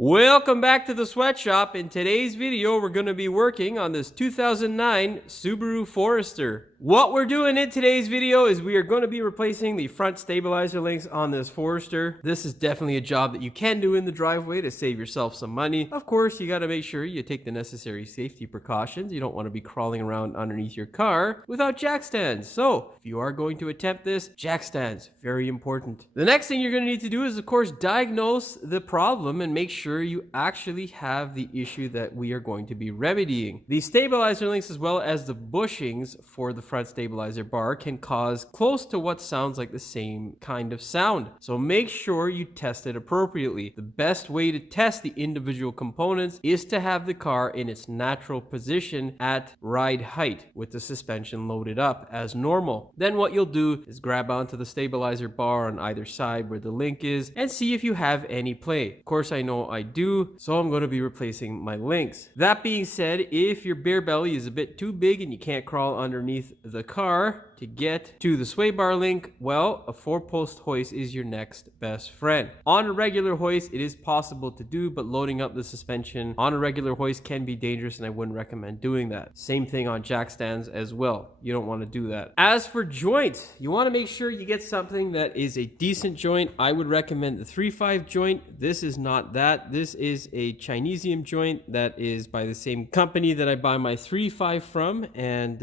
Welcome back to the sweatshop. In today's video, we're going to be working on this 2009 Subaru Forester. What we're doing in today's video is we are going to be replacing the front stabilizer links on this Forester. This is definitely a job that you can do in the driveway to save yourself some money. Of course, you got to make sure you take the necessary safety precautions. You don't want to be crawling around underneath your car without jack stands. So if you are going to attempt this, jack stands, very important. The next thing you're going to need to do is, of course, diagnose the problem and make sure you actually have the issue that we are going to be remedying. The stabilizer links as well as the bushings for the front stabilizer bar can cause close to what sounds like the same kind of sound. So make sure you test it appropriately. The best way to test the individual components is to have the car in its natural position at ride height with the suspension loaded up as normal. Then what you'll do is grab onto the stabilizer bar on either side where the link is and see if you have any play. Of course, I know I do, so I'm going to be replacing my links. That being said, if your beer belly is a bit too big and you can't crawl underneath the car to get to the sway bar link, well, a 4-post hoist is your next best friend. On a regular hoist, it is possible to do, but loading up the suspension on a regular hoist can be dangerous and I wouldn't recommend doing that. Same thing on jack stands as well. You don't want to do that. As for joints, you want to make sure you get something that is a decent joint. I would recommend the 3.5 joint. This is not that. This is a Chinesium joint that is by the same company that I buy my 3.5 from, and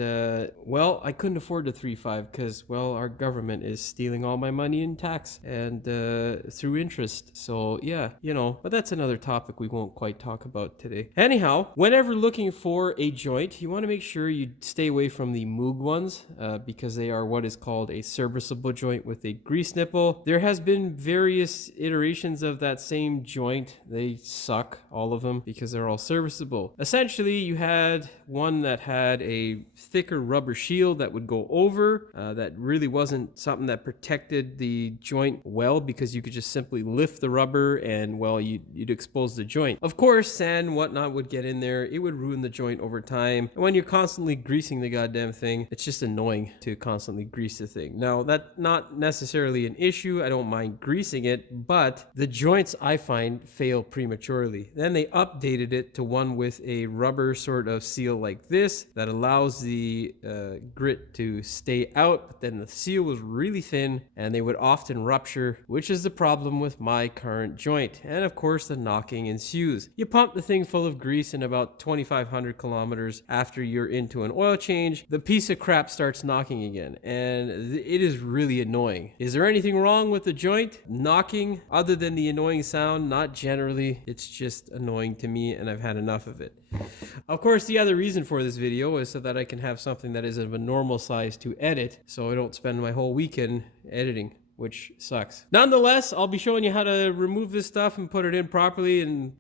well, I couldn't afford the 3.5 because, well, our government is stealing all my money in tax and through interest. So yeah, but that's another topic we won't quite talk about today. Anyhow, whenever looking for a joint, you want to make sure you stay away from the Moog ones because they are what is called a serviceable joint with a grease nipple. There has been various iterations of that same joint. They suck, all of them, because they're all serviceable. Essentially, you had one that had a thicker rubber shield that would go over, that really wasn't something that protected the joint well because you could just simply lift the rubber and, well, you'd expose the joint. Of course, sand and whatnot would get in there. It would ruin the joint over time. And when you're constantly greasing the goddamn thing, it's just annoying to constantly grease the thing. Now, that's not necessarily an issue. I don't mind greasing it, but the joints I find fail prematurely. Then they updated it to one with a rubber sort of seal like this that allows the grit to stay out, but then the seal was really thin and they would often rupture, which is the problem with my current joint. And of course, the knocking ensues. You pump the thing full of grease and about 2,500 kilometers after you're into an oil change, the piece of crap starts knocking again, and it is really annoying. Is there anything wrong with the joint knocking other than the annoying sound? Not generally. It's just annoying to me and I've had enough of it. Of course, the other reason for this video is so that I can have something that is of a normal size to edit, so I don't spend my whole weekend editing, which sucks. Nonetheless, I'll be showing you how to remove this stuff and put it in properly, and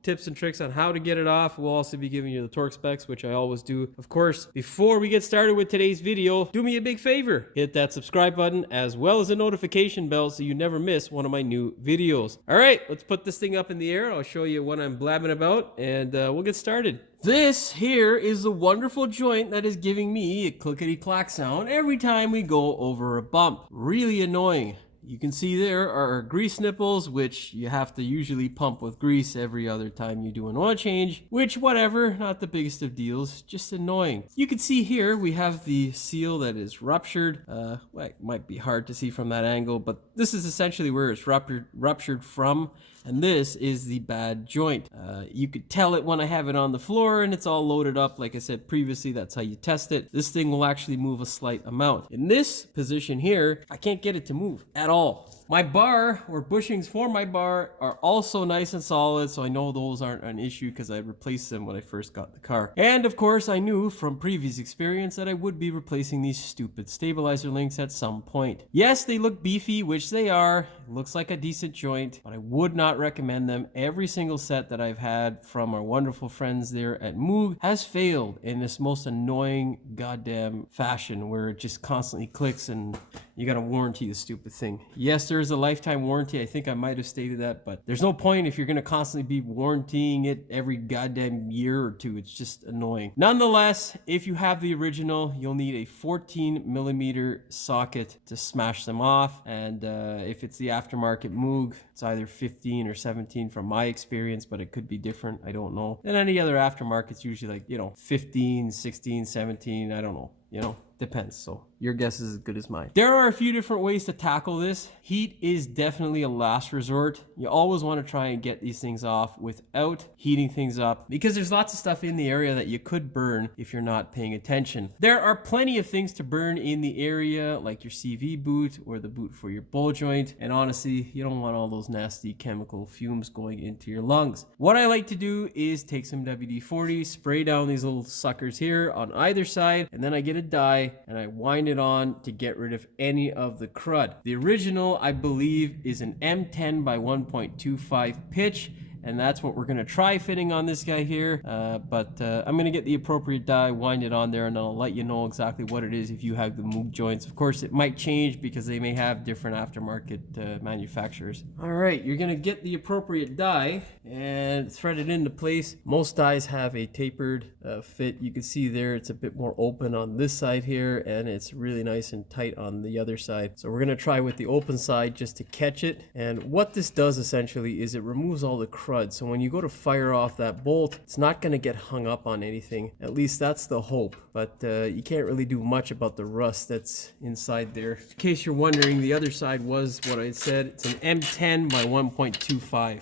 tips and tricks on how to get it off. We'll also be giving you the torque specs, which I always do. Of course, before we get started with today's video, do me a big favor. Hit that subscribe button as well as the notification bell so you never miss one of my new videos. All right, let's put this thing up in the air. I'll show you what I'm blabbing about and we'll get started. This here is the wonderful joint that is giving me a clickety-clack sound every time we go over a bump. Really annoying. You can see there are grease nipples, which you have to usually pump with grease every other time you do an oil change, which, whatever, not the biggest of deals, just annoying. You can see here we have the seal that is ruptured. Well, it might be hard to see from that angle, but this is essentially where it's ruptured from. And this is the bad joint. You could tell it when I have it on the floor and it's all loaded up. Like I said previously, that's how you test it. This thing will actually move a slight amount. In this position here, I can't get it to move at all. My bar, or bushings for my bar, are also nice and solid, so I know those aren't an issue because I replaced them when I first got the car. And of course, I knew from previous experience that I would be replacing these stupid stabilizer links at some point. Yes, they look beefy, which they are. It looks like a decent joint, but I would not recommend them. Every single set that I've had from our wonderful friends there at Moog has failed in this most annoying goddamn fashion where it just constantly clicks and you gotta warranty the stupid thing. Yes, there there is a lifetime warranty. I think I might have stated that, but there's no point if you're going to constantly be warrantying it every goddamn year or two. It's just annoying. Nonetheless, if you have the original, you'll need a 14mm socket to smash them off. And if it's the aftermarket Moog, it's either 15 or 17 from my experience, but it could be different. I don't know. And any other aftermarket's usually like, 15, 16, 17. I don't know. Depends. So your guess is as good as mine. There are a few different ways to tackle this. Heat is definitely a last resort. You always want to try and get these things off without heating things up, because there's lots of stuff in the area that you could burn if you're not paying attention. There are plenty of things to burn in the area, like your CV boot or the boot for your bowl joint. And honestly, you don't want all those nasty chemical fumes going into your lungs. What I like to do is take some WD-40, spray down these little suckers here on either side, and then I get a dye and I wind it on to get rid of any of the crud. The original, I believe, is an M10 by 1.25 pitch, and that's what we're going to try fitting on this guy here. But I'm going to get the appropriate dye, wind it on there, and I'll let you know exactly what it is if you have the Moog joints. Of course, it might change because they may have different aftermarket manufacturers. All right, you're going to get the appropriate dye and thread it into place. Most dyes have a tapered fit. You can see there it's a bit more open on this side here, and it's really nice and tight on the other side. So we're going to try with the open side just to catch it. And what this does essentially is it removes all the crud. So when you go to fire off that bolt, it's not going to get hung up on anything. At least that's the hope. But you can't really do much about the rust that's inside there. In case you're wondering, the other side was what I said. It's an M10 by 1.25.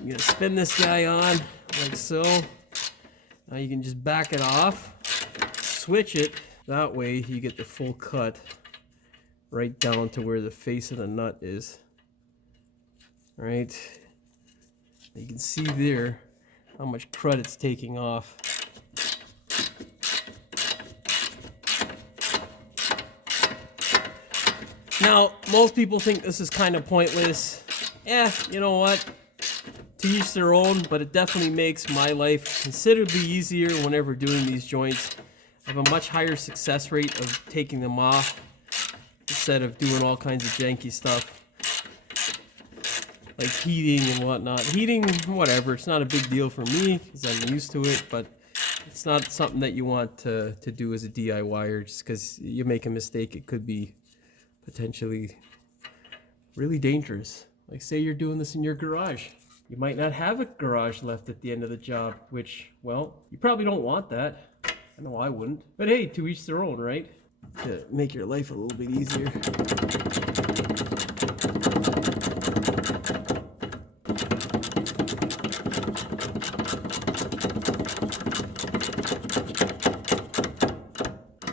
I'm going to spin this guy on like so. Now you can just back it off, switch it. That way you get the full cut right down to where the face of the nut is. Right, you can see there how much crud it's taking off. Now, most people think this is kind of pointless. You know what? To each their own, but it definitely makes my life considerably easier whenever doing these joints. I have a much higher success rate of taking them off instead of doing all kinds of janky stuff. Like heating and whatnot. Heating, whatever, it's not a big deal for me because I'm used to it, but it's not something that you want to do as a DIYer just because you make a mistake. It could be potentially really dangerous. Like say you're doing this in your garage. You might not have a garage left at the end of the job, which, well, you probably don't want that. I know I wouldn't. But hey, to each their own, right? To make your life a little bit easier.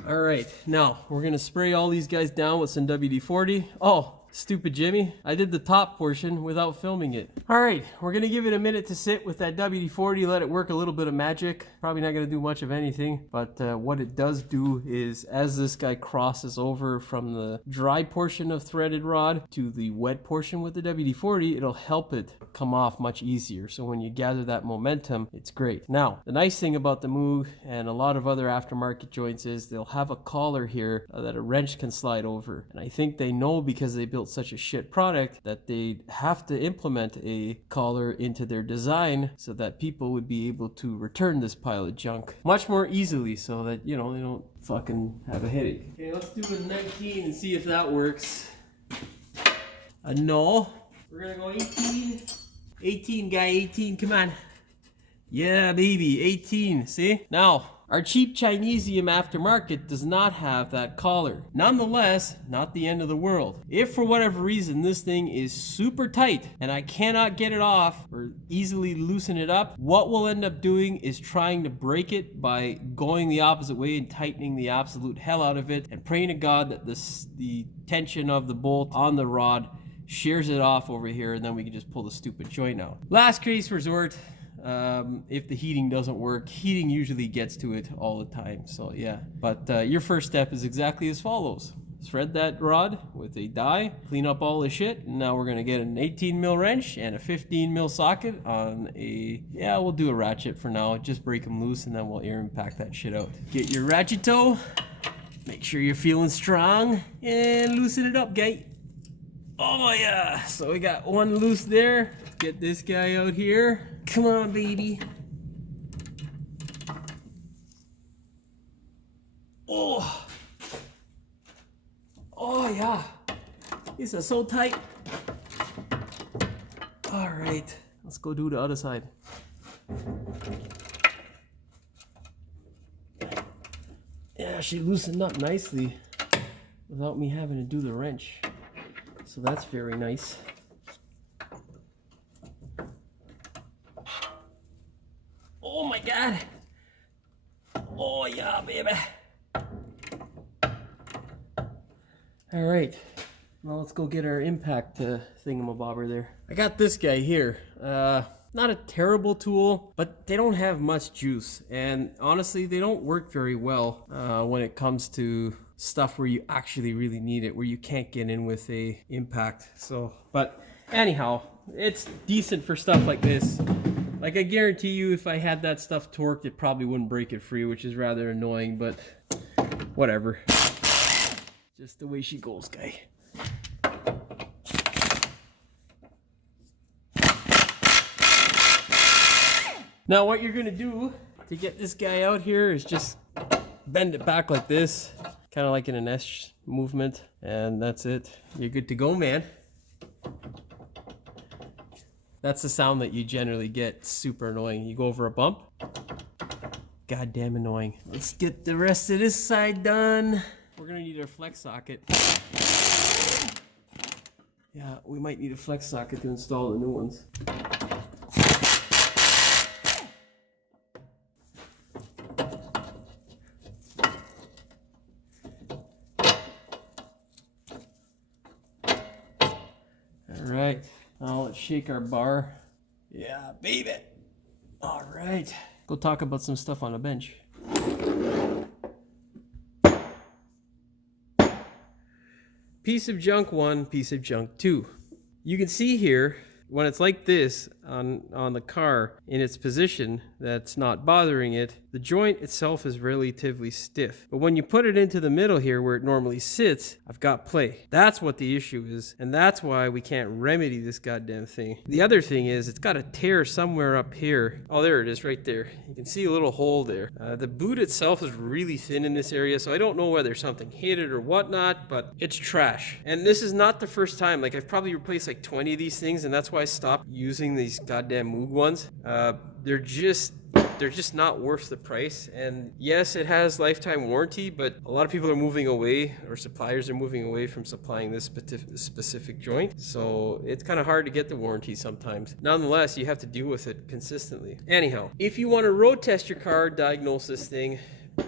All right, now we're gonna spray all these guys down with some WD-40. Oh, stupid Jimmy, I did the top portion without filming it. All right, we're gonna give it a minute to sit with that WD-40, let it work a little bit of magic. Probably not gonna do much of anything, but what it does do is as this guy crosses over from the dry portion of threaded rod to the wet portion with the WD-40, it'll help it come off much easier. So when you gather that momentum, it's great. Now, the nice thing about the Moog and a lot of other aftermarket joints is they'll have a collar here that a wrench can slide over. And I think they know because they built such a shit product that they have to implement a collar into their design so that people would be able to return this pile of junk much more easily so that, you know, they don't fucking have a headache. Okay, let's do a 19 and see if that works. No. We're gonna go 18. 18, guy, 18, come on. Yeah, baby, 18, see? Now, our cheap Chinesium aftermarket does not have that collar. Nonetheless, not the end of the world. If for whatever reason this thing is super tight and I cannot get it off or easily loosen it up, what we'll end up doing is trying to break it by going the opposite way and tightening the absolute hell out of it and praying to God that the tension of the bolt on the rod shears it off over here, and then we can just pull the stupid joint out. Last case resort. If the heating doesn't work, heating usually gets to it all the time, so yeah. But your first step is exactly as follows. Thread that rod with a die, clean up all the shit, and now we're gonna get an 18mm wrench and a 15mm socket on a, yeah, we'll do a ratchet for now, just break them loose and then we'll air impact that shit out. Get your ratchet toe, Make sure you're feeling strong and loosen it up, guy. Oh yeah, so we got one loose there. Let's get this guy out here. Come on, baby. Oh. Oh yeah. These are so tight. All right, let's go do the other side. Yeah, she loosened up nicely without me having to do the wrench. So that's very nice. Oh my God. Oh yeah, baby. All right, well, let's go get our impact thingamabobber there. I got this guy here. Not a terrible tool, but they don't have much juice. And honestly, they don't work very well when it comes to stuff where you actually really need it, where you can't get in with a impact. So, but anyhow, it's decent for stuff like this. Like, I guarantee you, if I had that stuff torqued, it probably wouldn't break it free, which is rather annoying, but whatever. Just the way she goes, guy. Now what you're gonna do to get this guy out here is just bend it back like this, kind of like in an S movement, and that's it. You're good to go, man. That's the sound that you generally get. Super annoying. You go over a bump. Goddamn annoying. Let's get the rest of this side done. We're gonna need our flex socket. Yeah, we might need a flex socket to install the new ones. All right, now let's shake our bar. Yeah, baby. All right, go talk about some stuff on a bench. Piece of junk 1, piece of junk 2. You can see here, when it's like this on the car in its position that's not bothering it, the joint itself is relatively stiff. But when you put it into the middle here where it normally sits, I've got play. That's what the issue is, and that's why we can't remedy this goddamn thing. The other thing is it's got a tear somewhere up here. Oh, there it is right there. You can see a little hole there. The boot itself is really thin in this area, so I don't know whether something hit it or whatnot, but it's trash. And this is not the first time. Like, I've probably replaced like 20 of these things, and that's why I stopped using these goddamn Moog ones. They're just not worth the price. And yes, it has lifetime warranty, but a lot of people are moving away, or suppliers are moving away from supplying this specific joint. So it's kind of hard to get the warranty sometimes. Nonetheless, you have to deal with it consistently. Anyhow, if you want to road test your car, diagnose this thing,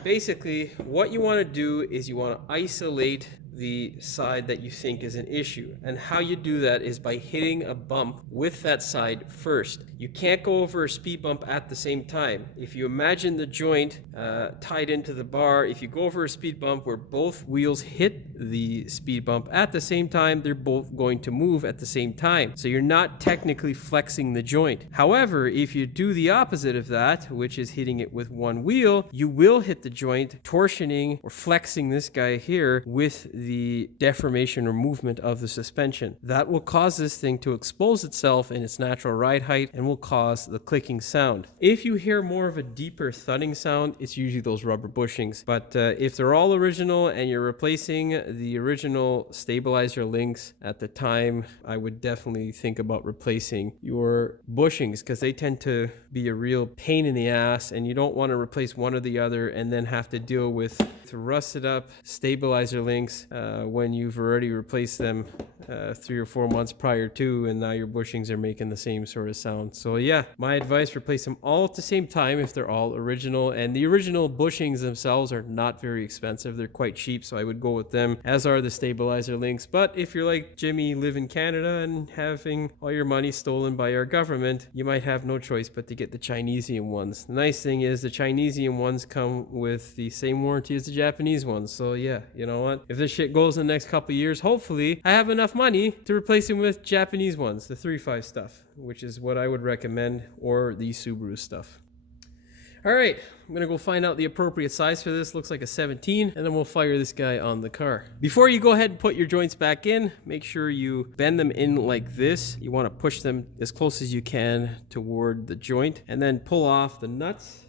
basically what you want to do is you want to isolate the side that you think is an issue. And how you do that is by hitting a bump with that side first. You can't go over a speed bump at the same time. If you imagine the joint tied into the bar, if you go over a speed bump where both wheels hit the speed bump at the same time, they're both going to move at the same time. So you're not technically flexing the joint. However, if you do the opposite of that, which is hitting it with one wheel, you will hit the joint, torsioning or flexing this guy here with the deformation or movement of the suspension. That will cause this thing to expose itself in its natural ride height and will cause the clicking sound. If you hear more of a deeper thudding sound, it's usually those rubber bushings. But if they're all original and you're replacing the original stabilizer links at the time, I would definitely think about replacing your bushings, because they tend to be a real pain in the ass, and you don't want to replace one or the other and then have to deal with rusted up stabilizer links when you've already replaced them 3 or 4 months prior to, and now your bushings are making the same sort of sound. So yeah, my advice, replace them all at the same time if they're all original. And the original bushings themselves are not very expensive. They're quite cheap, so I would go with them, as are the stabilizer links. But if you're like Jimmy, live in Canada and having all your money stolen by our government, you might have no choice but to get the Chinesium ones. The nice thing is the Chinesium ones come with the same warranty as the Japanese ones. So yeah, you know what? If this shit goes in the next couple of years, hopefully I have enough money to replace them with Japanese ones, the 3.5 stuff, which is what I would recommend, or the Subaru stuff. All right, I'm gonna go find out the appropriate size for this. Looks like a 17, and then we'll fire this guy on the car. Before you go ahead and put your joints back in, make sure you bend them in like this. You wanna push them as close as you can toward the joint, and then pull off the nuts.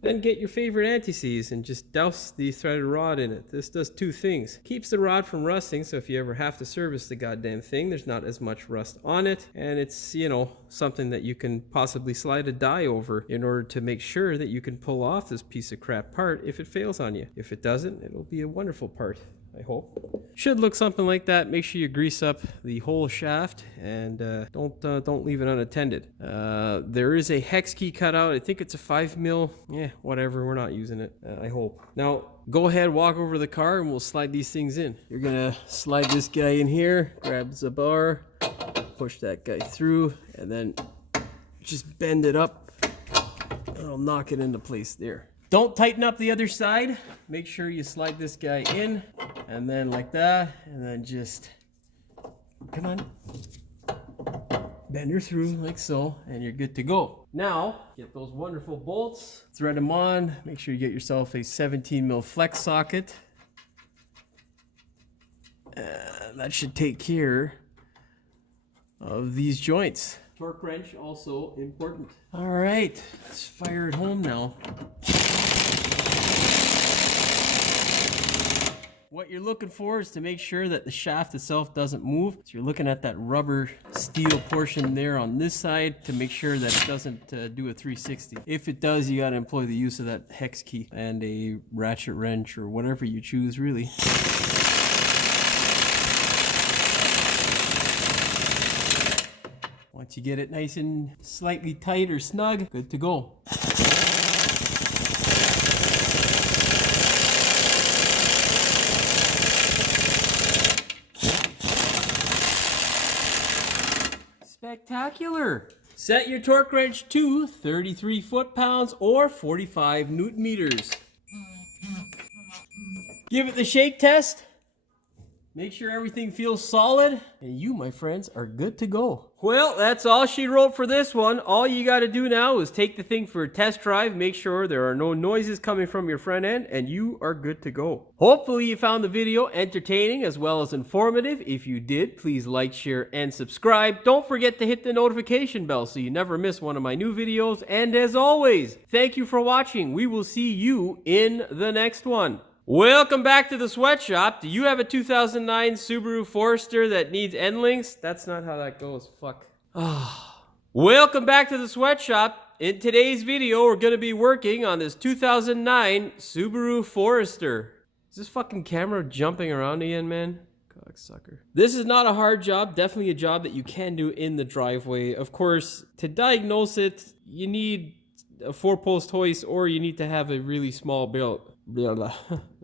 Then get your favorite anti-seize and just douse the threaded rod in it. This does two things. Keeps the rod from rusting, so if you ever have to service the goddamn thing, there's not as much rust on it. And it's, you know, something that you can possibly slide a die over in order to make sure that you can pull off this piece of crap part if it fails on you. If it doesn't, it'll be a wonderful part, I hope. Should look something like that. Make sure you grease up the whole shaft and don't leave it unattended. There is a hex key cut out. I think it's a 5 mil. Yeah, whatever. We're not using it. I hope. Now go ahead, walk over to the car, and we'll slide these things in. You're gonna slide this guy in here. Grab the bar, push that guy through, and then just bend it up. I'll knock it into place there. Don't tighten up the other side. Make sure you slide this guy in, and then like that, and then just, come on, bend her through like so, and you're good to go. Now, get those wonderful bolts, thread them on. Make sure you get yourself a 17 mil flex socket. That should take care of these joints. Torque wrench also important. All right, let's fire it home now. What you're looking for is to make sure that the shaft itself doesn't move. So you're looking at that rubber steel portion there on this side to make sure that it doesn't do a 360. If it does, you got to employ the use of that hex key and a ratchet wrench or whatever you choose, really. Once you get it nice and slightly tight or snug, good to go. Spectacular! Set your torque wrench to 33 foot-pounds or 45 newton meters. Give it the shake test. Make sure everything feels solid, and you, my friends, are good to go. Well, that's all she wrote for this one. All you got to do now is take the thing for a test drive, make sure there are no noises coming from your front end, and you are good to go. Hopefully you found the video entertaining as well as informative. If you did, please like, share, and subscribe. Don't forget to hit the notification bell so you never miss one of my new videos. And as always, thank you for watching. We will see you in the next one. Welcome back to the sweatshop. Do you have a 2009 Subaru Forester that needs end links? That's not how that goes. Fuck. Welcome back to the sweatshop. In today's video, we're going to be working on this 2009 Subaru Forester. Is this fucking camera jumping around again, man? Cocksucker. This is not a hard job. Definitely a job that you can do in the driveway. Of course, to diagnose it, you need a 4-post hoist or you need to have a really small build. Blah, blah.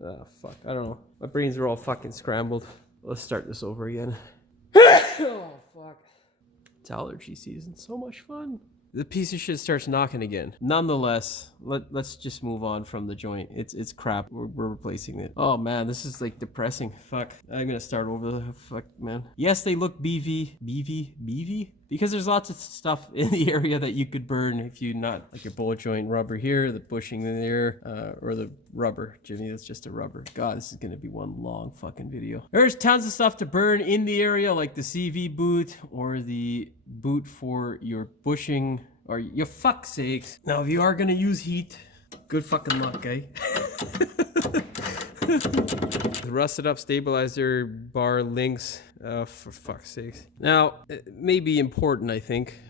Oh, fuck. I don't know. My brains are all fucking scrambled. Let's start this over again. Oh, fuck. It's allergy season. So much fun. The piece of shit starts knocking again. Nonetheless, let's just move on from the joint. It's crap. We're replacing it. Oh man, this is like depressing. Fuck. I'm gonna start over. Fuck, man. Yes, they look BV. Because there's lots of stuff in the area that you could burn if you not like your bullet joint rubber here, the bushing in there, or the rubber. Jimmy, that's just a rubber. God, this is gonna be one long fucking video. There's tons of stuff to burn in the area, like the CV boot or the boot for your bushing, or your fuck's sakes. Now, if you are gonna use heat, good fucking luck, eh? The rusted up stabilizer bar links, for fuck's sakes. Now, it may be important, I think,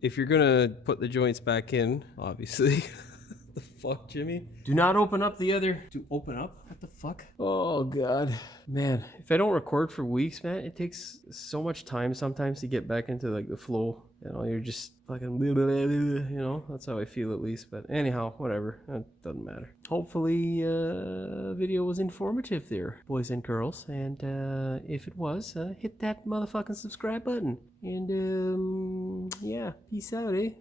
if you're gonna put the joints back in, obviously. The fuck, Jimmy? Do not open up the other. To open up? What the fuck? Oh, God. Man, if I don't record for weeks, man, it takes so much time sometimes to get back into, like, the flow. You know, you're just fucking, you know, that's how I feel at least. But anyhow, whatever. It doesn't matter. Hopefully, video was informative there, boys and girls. And if it was, hit that motherfucking subscribe button. And, yeah, peace out, eh?